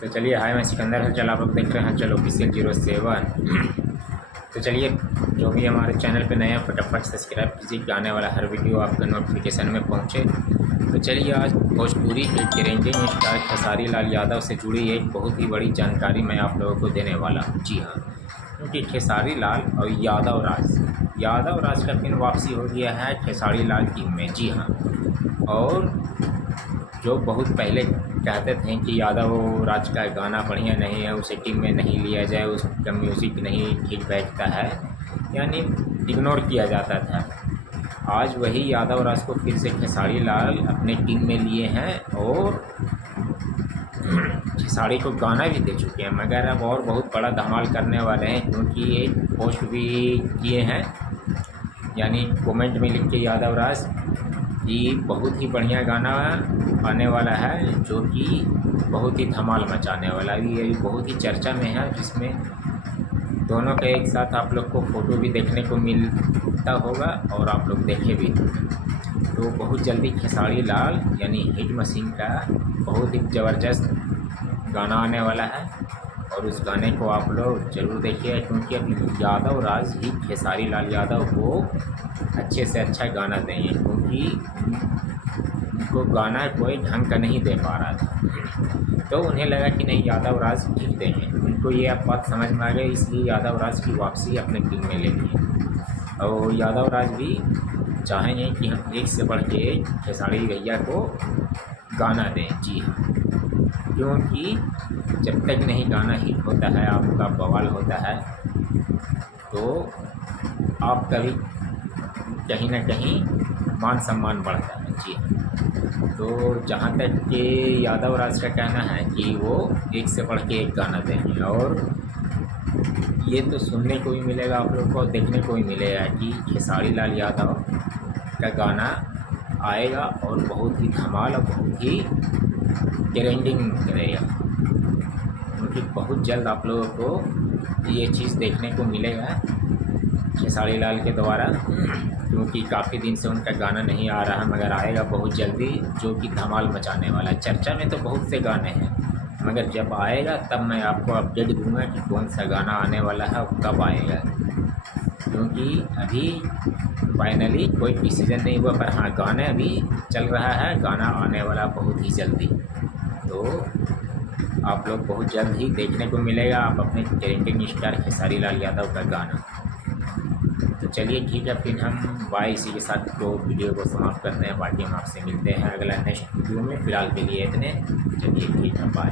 तो चलिए, हाय मैं सिकंदर हलचल, आप लोग देख रहे हैं हलचल ऑफिशियल 07। तो चलिए, जो भी हमारे चैनल पे नए हैं फटाफट सब्सक्राइब कीजिए कि आने वाला हर वीडियो आपके नोटिफिकेशन में पहुंचे। तो चलिए, आज भोजपुरी के ट्रेंडिंग स्टार खेसारी लाल यादव से जुड़ी एक बहुत ही बड़ी जानकारी मैं आप लोगों को देने वाला हूँ। जी हाँ, क्योंकि खेसारी लाल और यादव राज का फिर वापसी हो गया है खेसारी लाल टीम में। जी हाँ, और जो बहुत पहले कहते थे कि यादव राज का गाना बढ़िया नहीं है, उसे टीम में नहीं लिया जाए, उसका म्यूज़िक नहीं ठीक बैठता है, यानी इग्नोर किया जाता था। आज वही यादव राज को फिर से खेसारी लाल अपने टीम में लिए हैं और खेसारी को गाना भी दे चुके हैं, मगर अब और बहुत बड़ा धमाल करने वाले हैं, क्योंकि एक पोस्ट भी किए हैं, यानी कमेंट में लिख के यादव राज कि बहुत ही बढ़िया गाना आने वाला है, जो कि बहुत ही धमाल मचाने वाला है। ये बहुत ही चर्चा में है, जिसमें दोनों के एक साथ आप लोग को फ़ोटो भी देखने को मिलता होगा और आप लोग देखे भी। तो बहुत जल्दी खेसारी लाल यानी हिट मशीन का बहुत ही ज़बरदस्त गाना आने वाला है, और उस गाने को आप लोग ज़रूर देखिए, क्योंकि अभी यादव राज ही खेसारी लाल यादव को अच्छे से अच्छा गाना देंगे, क्योंकि उनको गाना कोई ढंग का नहीं दे पा रहा था। तो उन्हें लगा कि नहीं, यादव राज ठीक देंगे। उनको ये अब बात समझ में आ गई, इसलिए यादव राज की वापसी अपने टीम में ले लिए, और यादव राज भी चाहेंगे कि हम एक से बढ़ के एक खेसारी भैया को गाना दें। जी हाँ, क्योंकि जब तक नहीं गाना हिट होता है, आपका बवाल होता है, तो आपका भी कहीं ना कहीं मान सम्मान बढ़ता है। जी हाँ, तो जहाँ तक कि यादव राज का कहना है कि वो एक से बढ़ के एक गाना देंगे, और ये तो सुनने को भी मिलेगा, आप लोग को देखने को भी मिलेगा कि खेसारी लाल यादव का गाना आएगा और बहुत ही धमाल और बहुत ही ट्रेंडिंग करेगा, क्योंकि बहुत जल्द आप लोगों को ये चीज़ देखने को मिलेगा खेसारी लाल के द्वारा, क्योंकि काफ़ी दिन से उनका गाना नहीं आ रहा, मगर आएगा बहुत जल्दी, जो कि धमाल मचाने वाला है। चर्चा में तो बहुत से गाने हैं, मगर जब आएगा तब मैं आपको अपडेट दूंगा कि कौन सा गाना आने वाला है और कब आएगा, क्योंकि अभी फाइनली कोई डिसीजन नहीं हुआ, पर हाँ गाने अभी चल रहा है, गाना आने वाला बहुत ही जल्दी। तो आप लोग बहुत जल्द ही देखने को मिलेगा आप अपने ट्रेंडिंग स्टार खेसारी लाल यादव का गाना। तो चलिए ठीक है, फिर हम बाय, इसी के साथ तो वीडियो को समाप्त करते हैं। बाकी हम आपसे मिलते हैं अगला नेक्स्ट वीडियो में। फ़िलहाल के लिए इतने, चलिए ठीक है, बाय।